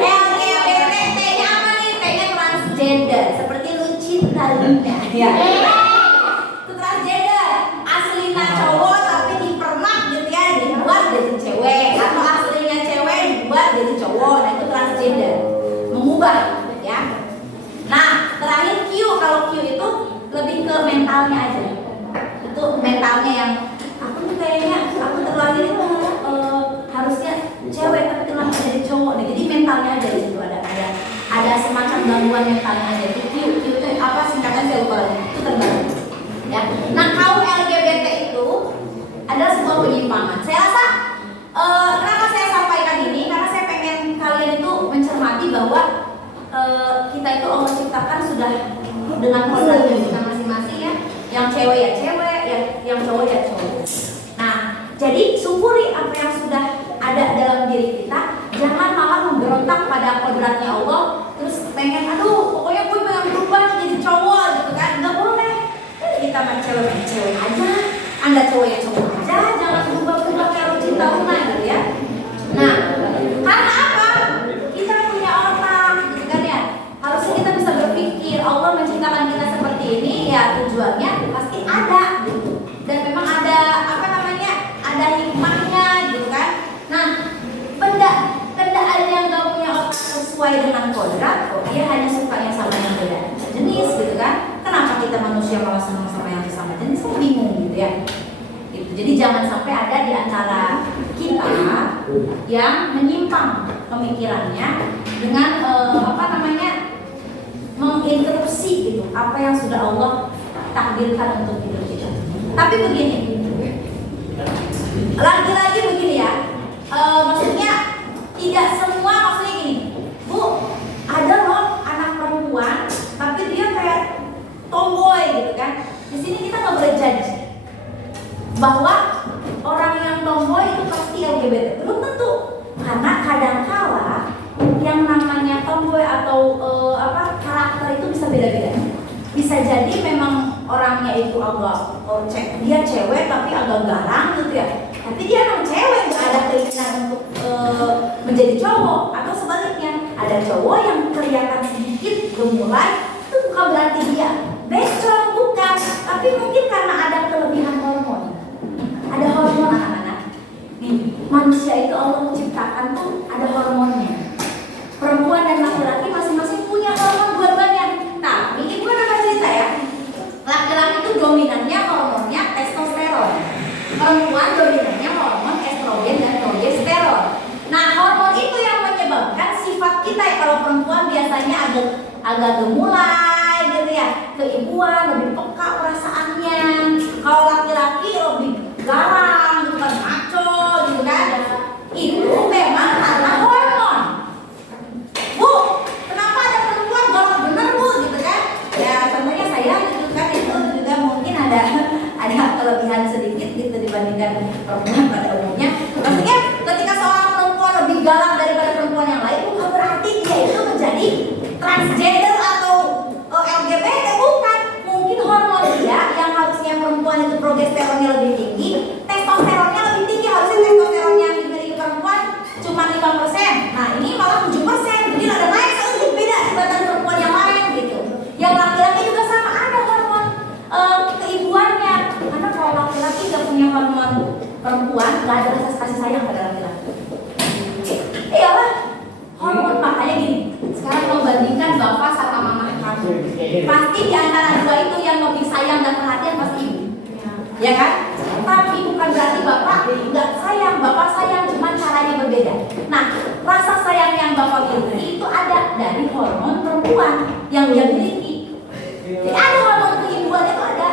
LGBT, T-nya apa nih? T-nya transgender. Seperti Lucinta Luna. Ya. Itu transgender. Aslinya cowok tapi dipermak gitu ya, dibuat jadi cewek. Atau aslinya cewek dibuat jadi cowok. Nah itu transgender. Mengubah ya. Nah terakhir Q. Kalau Q itu lebih ke mentalnya aja. Itu mentalnya yang aku tuh kayaknya aku terlahir itu harusnya cewek tapi kenapa jadi cowok nih. Jadi mentalnya aja di situ ada semacam gangguan mentalnya aja. Itu Q itu apa singkatan saya lupa lagi. Itu terbalik. Ya. Nah kaum LGBT itu adalah sebuah penyimpangan. Saya rasa kenapa saya sampaikan ini karena saya pengen kalian itu mencermati bahwa kita itu Allah ciptakan sudah dengan kodratnya kita masing-masing ya. Yang cewek ya cewek, yang cowok ya cowok. Nah, jadi syukuri apa yang sudah ada dalam diri kita. Jangan malah memberontak pada kodratnya Allah. Terus pengen, aduh, pokoknya gue pengen berubah jadi cowok gitu kan? Nggak boleh. Kita main cewek aja. Anda cowok ya cowok aja. Jangan berubah-ubah kayak Lucinta Luna gitu ya. Nah, karena apa? Kita punya otak, gitu kan ya. Harusnya kita bisa berpikir Allah menciptakan kita seperti ini ya tujuannya pasti ada gitu. Dan memang ada apa namanya? Ada hikmahnya gitu kan. Nah, benda ada yang gak punya otak sesuai dengan kodrat, kok dia hanya sukanya sama yang beda jenis gitu kan. Kenapa kita manusia malah senang sama yang sama jenis? Saya bingung gitu ya. Gitu. Jadi jangan sampai ada di antara kita yang menyimpang pemikirannya dengan apa namanya? Menginterupsi gitu apa yang sudah Allah takdirkan untuk hidup kita. Tapi begini, lagi-lagi begini ya, maksudnya tidak semua maksudnya gini, Bu, ada loh anak perempuan tapi dia kayak tomboy gitu kan. Di sini kita nggak boleh judge bahwa orang yang tomboy itu pasti LGBT. Belum tentu, karena kadang-kala yang namanya tomboy atau karakter itu bisa beda-beda. Bisa jadi memang orangnya itu agak dia cewek tapi agak garang gitu ya. Tapi dia memang cewek, nggak ada keinginan untuk menjadi cowok. Atau sebaliknya, ada cowok yang kelihatan sedikit gemulai, itu bukan berarti dia bencong, bukan. Tapi mungkin karena ada kelebihan hormon. Ada hormon anak-anak. Nih, manusia itu Allah menciptakan tuh ada hormonnya. Perempuan dan laki-laki masing-masing punya hormon dua-duanya. Tapi ibu kan akan cerita ya, laki-laki itu dominannya hormonnya testosteron, perempuan dominannya hormon estrogen dan progesteron. Nah hormon itu yang menyebabkan sifat kita ya. Kalau perempuan biasanya agak gemulai gitu ya, keibuan, lebih peka perasaannya. Kalau laki-laki lebih garang gitu kan, maco gitu kan. perempuan nggak ada rasa kasih sayang pada laki-laki. Iyalah, hormon. Makanya gini, sekarang mau bandingkan bapak sama mama kamu, pasti di antara dua itu yang lebih sayang dan perhatian pasti ibu, ya kan? Tapi bukan berarti bapak nggak sayang, bapak sayang, cuman caranya berbeda. Nah, rasa sayang yang bapak miliki itu ada dari hormon perempuan yang dia miliki. Jadi ada hormon keibuan itu ada.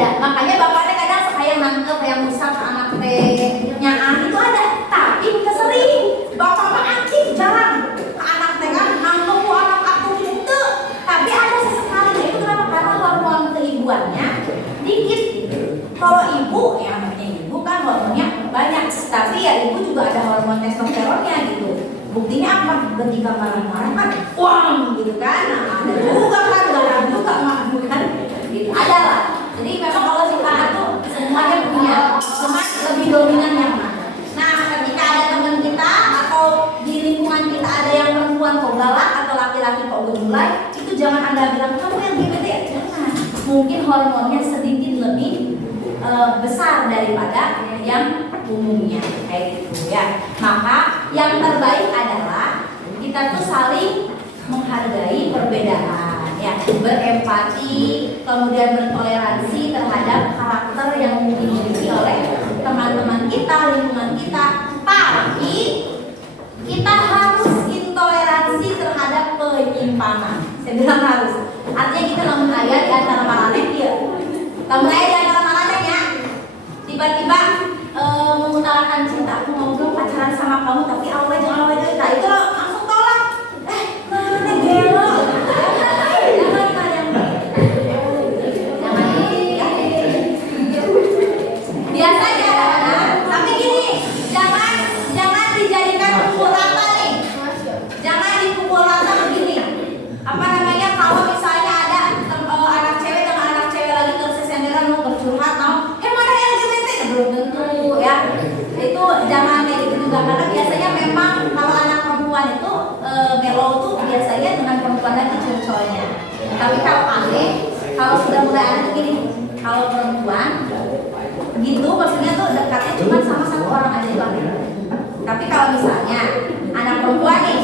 Makanya bapaknya kadang sayang nangkep yang musab anak teh nyaan itu ada. Tapi bukan sering. Bapak mah aktif jarang. Anak teh kan nangkep anak aku gitu. Tapi ada sesekali. Itu kenapa? Karena hormon keibuannya dikit. Kalau ibu, ya namanya ibu kan hormonnya banyak. Tapi ya ibu juga ada hormon testosteronnya gitu. Buktinya apa? Ketika marah-marah kan, wang gitu kan. Nah, ada juga kan, galak juga kan. Gitu ada lah. Jadi memang kalau kita itu semuanya punya, cuma lebih dominan yang mana. Nah, ketika ada teman kita atau di lingkungan kita ada yang perempuan kok galak atau laki-laki kok gemulai, itu jangan Anda bilang kamu yang LGBT ya, jangan. Mungkin hormonnya sedikit lebih besar daripada yang umumnya kayak gitu ya. Maka yang terbaik adalah kita tuh saling menghargai perbedaan ya, berempati, kemudian bertoleransi terhadap karakter yang dimiliki oleh teman-teman kita, lingkungan kita. Tapi kita harus intoleransi terhadap penyimpangan. Saya bilang harus. Artinya kita lamun ayat di antara maraneh ya. Lamun ayat di antara maraneh ya. Tiba-tiba mengutarakan cinta, aku mau dong pacaran sama kamu, tapi awalnya jangan awalnya itu. Nah, itu langsung tolak. Mana gelo. Biasanya anak-anak, tapi gini, jangan dijadikan pukul rata nih. Jangan dipukul rata begini. Apa namanya, kalau misalnya ada anak cewek dengan anak cewek lagi tersesenderan mau bercurhat, mana LGBT? Belum tentu ya. Itu jangan kayak gitu juga, karena biasanya memang kalau anak perempuan itu melo tuh biasanya dengan perempuan lagi cowoknya. Tapi kalau aneh, kalau sudah mulai aneh tuh gini, kalau perempuan gitu maksudnya tuh dekatnya cuma sama satu orang aja itu aneh. Tapi kalau misalnya anak perempuan nih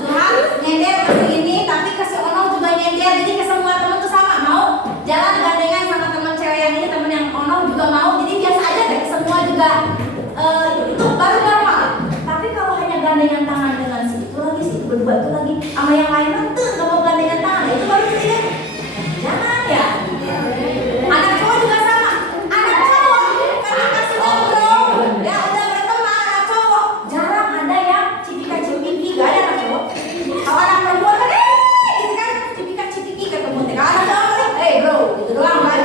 curhat nyender ke ini, tapi ke si Ono juga nyender, jadi ke semua temen tuh sama, mau jalan gandengan sama teman cewek yang ini, temen yang Ono juga mau, jadi biasa aja deh, semua juga itu baru normal. Tapi kalau hanya gandengan tangan dengan si itu lagi, si itu berdua itu lagi sama yang lain nanti nggak mau gandengan tangan, itu baru sih deh. Jangan ya. Anak cowok juga sama. Anak cowok karena kasih ngobrol, ya udah berteman anak cowok. Jarang ada yang cipika-cipiki, gak ada anak cowok. Kalau anak perempuan kan, gitu kan, cipika-cipiki ketemu. Kalau anak cowok kan, bro, gitu doang kan,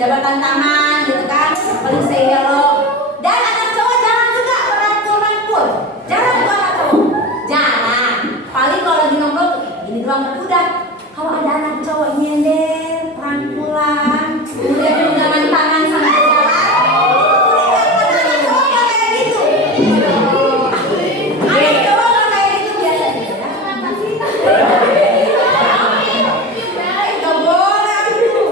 jabatan tangan, gitu kan, paling say hello. Dan anak cowok jarang juga merangkul-rangkul. Jarang tuh anak cowok. Jarang. Paling kalau lagi nongkrong gini doang kan udah. Kalau ada anak cowok nyender, rangkulan, kemudian pegangan tangan sama jalan, anak cowok nggak kayak gitu. Anak cowok nggak kayak gitu biasanya. Nggak boleh itu.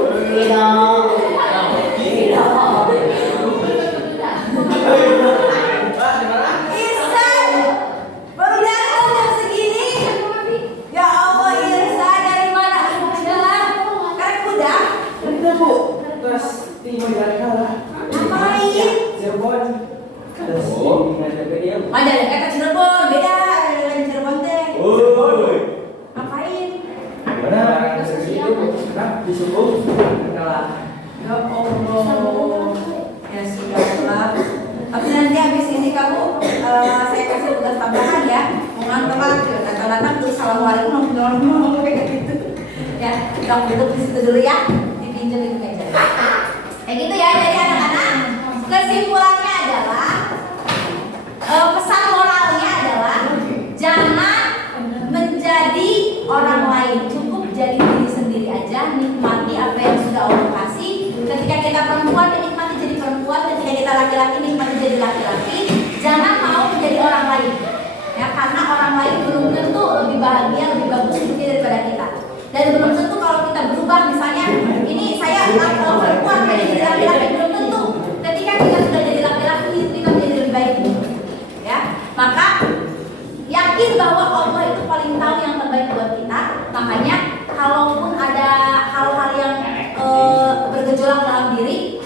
Irsan, baru datang jam segini. Ya Allah, Irsan dari mana? Karek kuda. Kita bu, terus timur dari kalah. Ngapain? Cirebon. Terus ngajak ke dia. Ada kata Cirebon, beda dengan Cirebon teh. Oi. Ngapain? Mana? Itu kenapa disuruh kalah? Ya Allah. Ya sudahlah. Tapi nanti habis ini kamu saya kasih tugas tambahan ya. Mau ngantor datang-datang tuh assalamualaikum ngomong kayak gitu. Ya, kamu duduk di situ dulu ya. Dipinjam itu meja. Kayak gitu ya. Jadi anak-anak, kesimpulannya adalah pesan moralnya adalah jangan menjadi orang lain, cukup jadi diri sendiri aja, nikmati apa yang sudah Allah kasih. Ketika kita perempuan, nikmati jadi perempuan. Ketika kita laki-laki, nikmati jadi laki-laki. Jangan mau menjadi orang lain, ya, karena orang lain belum tentu lebih bahagia, lebih bagus hidupnya daripada kita. Dan belum tentu kalau kita berubah, misalnya ini saya kalau perempuan pengen jadi laki-laki, belum tentu ketika kita sudah jadi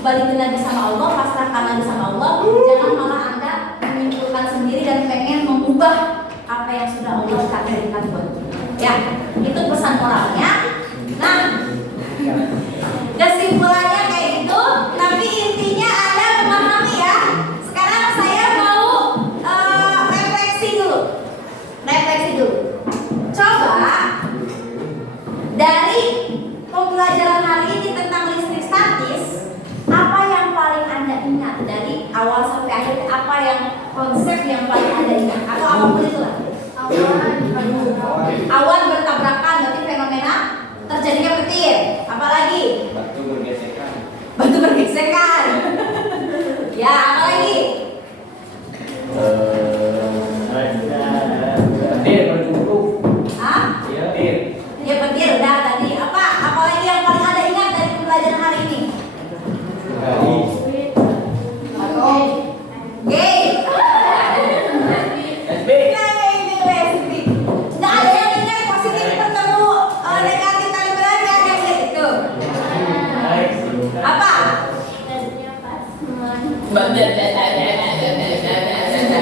balikin lagi sama Allah, pasrahkan lagi sama Allah. Jangan malah Anda menyimpulkan sendiri dan pengen mengubah apa yang sudah Allah takdirkan buat kita. Ya, itu pesan moralnya. Nah, kesimpulannya kayak gitu, tapi intinya Anda memahami ya. Sekarang saya mau refleksi dulu. Coba dari pembelajaran hari ini tentang listrik statis, apa yang paling Anda ingat dari awal sampai akhir? Apa yang konsep yang paling Anda ingat? Atau apapun itu lah. Awan bertabrakan, berarti fenomena terjadinya petir. Apalagi? Batu bergesekan. Batu bergesekan. Ya, apalagi? Petir bertumpuk. Hah? Petir. Ya petir udah tadi. Apalagi yang paling Anda ingat dari pembelajaran hari ini? Garis. Gay. SB. Nggak ada yang ingat positif bertemu negatif tali berat, nggak ada yang ingat itu. Apa?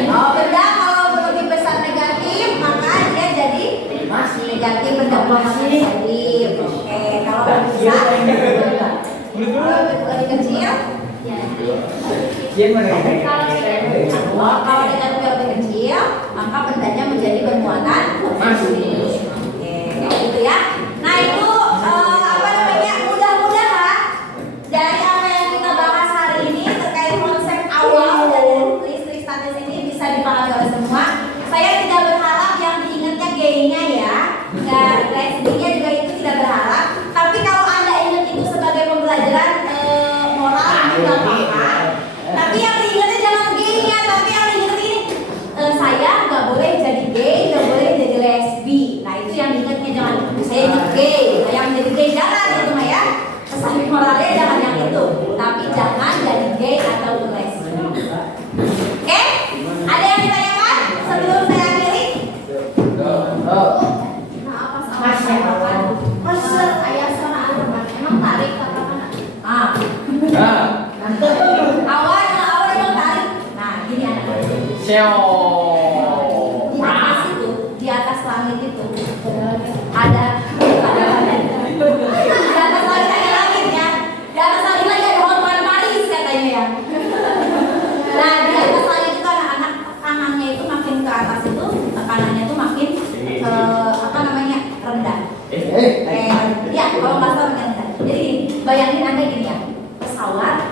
Oh, benda kalau lebih besar negatif maka dia jadi negatif, benda positif. Oke, kalau lebih besar, kalau lebih kecil, Dia mana? kalau negatif lebih kecil, maka bendanya menjadi bermuatan positif. Oke, kayak gitu ya. Nah itu apa namanya? Mudah-mudahan dari apa yang kita bahas hari ini terkait konsep awal dari listrik statis ini bisa dipahami oleh semua. Saya tidak berharap yang diingatnya gaynya ya, SD-nya juga itu tidak berharap. Tapi kalau Anda ingat itu sebagai pembelajaran moral itu nggak apa-apa. Tapi yang diingatnya jangan gaynya, tapi yang diingat ini saya nggak boleh jadi gay, nggak boleh jadi lesbi. Nah itu yang diingatnya, jangan saya ini gay, saya menjadi gay, jangan itu mah ya. Pesan moralnya jangan yang itu, tapi jangan jadi gay atau lesbi. Oke? Ada yang ditanyakan sebelum saya akhiri? Master ayah sama Arman emang tarik apa mana? Awan emang tarik. Nah gini anak. Di atas itu, di atas langit itu ada di atas langit ada langit ya. Di atas langit lagi ada Hotman Paris katanya ya. Nah di atas langit itu anak-anak tekanannya itu makin ke atas itu tekanannya itu makin apa namanya rendah. Ya kalau nggak salah makin rendah. Jadi bayangin Anda gini ya,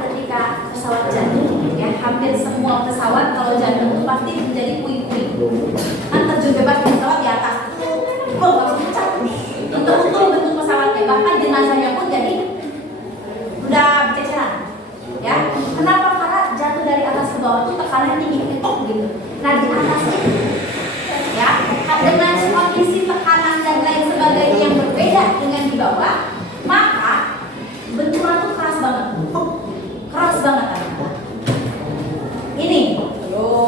ketika pesawat jatuh ya, hampir semua pesawat kalau jatuh itu pasti menjadi puing-puing. Kan terjun bebas di pesawat di atas itu, langsung pecah. Untuk utuh bentuk pesawatnya, bahkan jenazahnya pun jadi udah berceceran. Ya, kenapa? Karena jatuh dari atas ke bawah tuh tekanan tinggi gitu. Nah di atas itu, ya, dengan kondisi tekanan dan lain sebagainya yang berbeda dengan di bawah, maka benturan tuh keras banget. Keras banget kan? Ini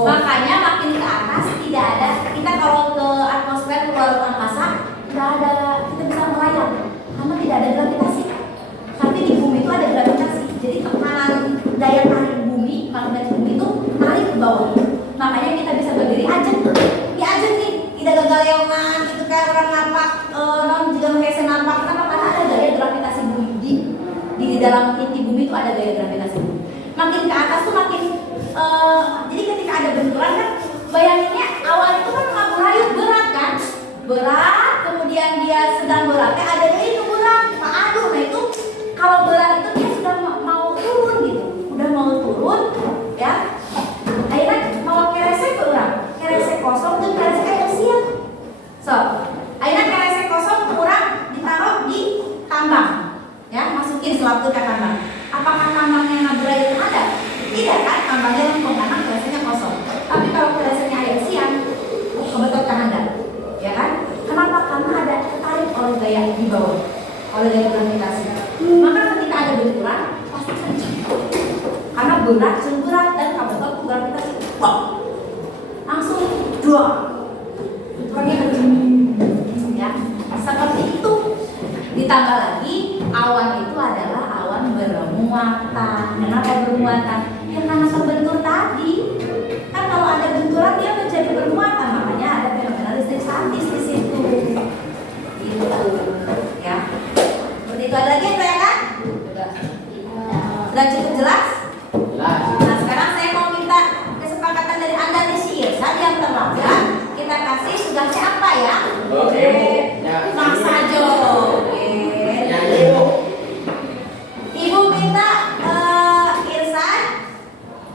makanya makin ke atas tidak ada, kita kalau ke atmosfer luar angkasa tidak ada, kita bisa melayang karena tidak ada gravitasi. Tapi di bumi itu ada gravitasi, jadi tekanan daya tarik bumi, magnet bumi itu narik ke bawah. Makanya kita bisa berdiri ajeng, ya ajeng nih, tidak gagal-galangan gitu kayak orang napak, non juga kayak senapak. Kenapa? Karena ada gaya gravitasi bumi di dalam inti bumi itu ada gaya gravitasi bumi. Makin ke atas tuh makin jadi ketika ada benturan kan, bayanginnya awal itu kan ngayut berat kan, berat, kemudian dia sedang beratnya ada itu berat, aduh, nah itu kalau berat itu dia sudah mau turun gitu, udah mau turun ya, akhirnya mau keresek kurang, keresek kosong tuh keresek ayo siap, so akhirnya keresek kosong kurang ditaruh di tambang, ya masukin selaput ke tambang. Apakah tambangnya nabrak ada? Tidak kan, tambangnya lempeng karena kereseknya kosong. Tapi kalau kereseknya air siang, kebetul kan Anda, ya kan? Kenapa? Karena ada tertarik oleh gaya di bawah, oleh gaya gravitasi. Maka ketika ada benturan pasti kencang, karena berat dan kebetul gravitasi, langsung dua, benturannya kencang, ya. Seperti itu. Ditambah lagi awan itu adalah awan bermuatan bermuatan. Kenapa bermuatan? Ya karena terbentur tadi. Kan kalau ada benturan dia menjadi bermuatan, makanya ada fenomena listrik statis di situ. Gitu, ya. Seperti itu, ada lagi yang tanyakan? Sudah cukup jelas? Jelas. Nah sekarang saya mau minta kesepakatan dari Anda nih si Irsa yang terlambat. Kita kasih tugasnya apa ya? Oke, Bu. Mas Sajo. Oke. Nyanyi, Bu. Ibu minta Irsan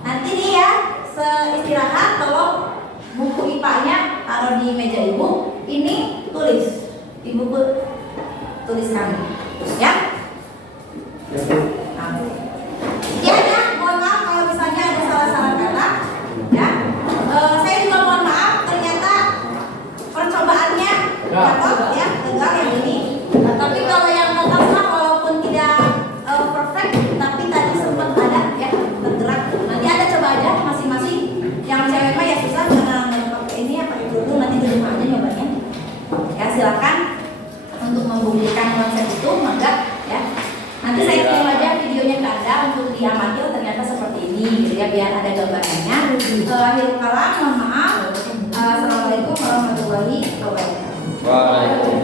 nanti nih ya seistirahat tolong buku IPA-nya taruh di meja ibu. Ini tulis. Ibu tulis kami. Ya? Ya, mohon maaf kalau misalnya ada salah-salah kata. Ya, saya juga mohon maaf ternyata percobaannya dapat ya gagal yang ini. Tapi kalau yang gagal mah walaupun tidak perfect, tapi tadi sempat ada ya tergerak. Nanti ada coba aja masing-masing. Yang cewek mah ya susah karena nggak pakai ini ya pakai dulu nanti di rumah aja nyobanya. Ya silakan untuk membuktikan konsep itu mangga ya. Nanti saya kirim aja videonya ke Anda untuk diamati, oh ternyata seperti ini gitu ya, biar ada gambarannya. Akhir kalam, mohon maaf. Assalamualaikum warahmatullahi wabarakatuh. Waalaikumsalam.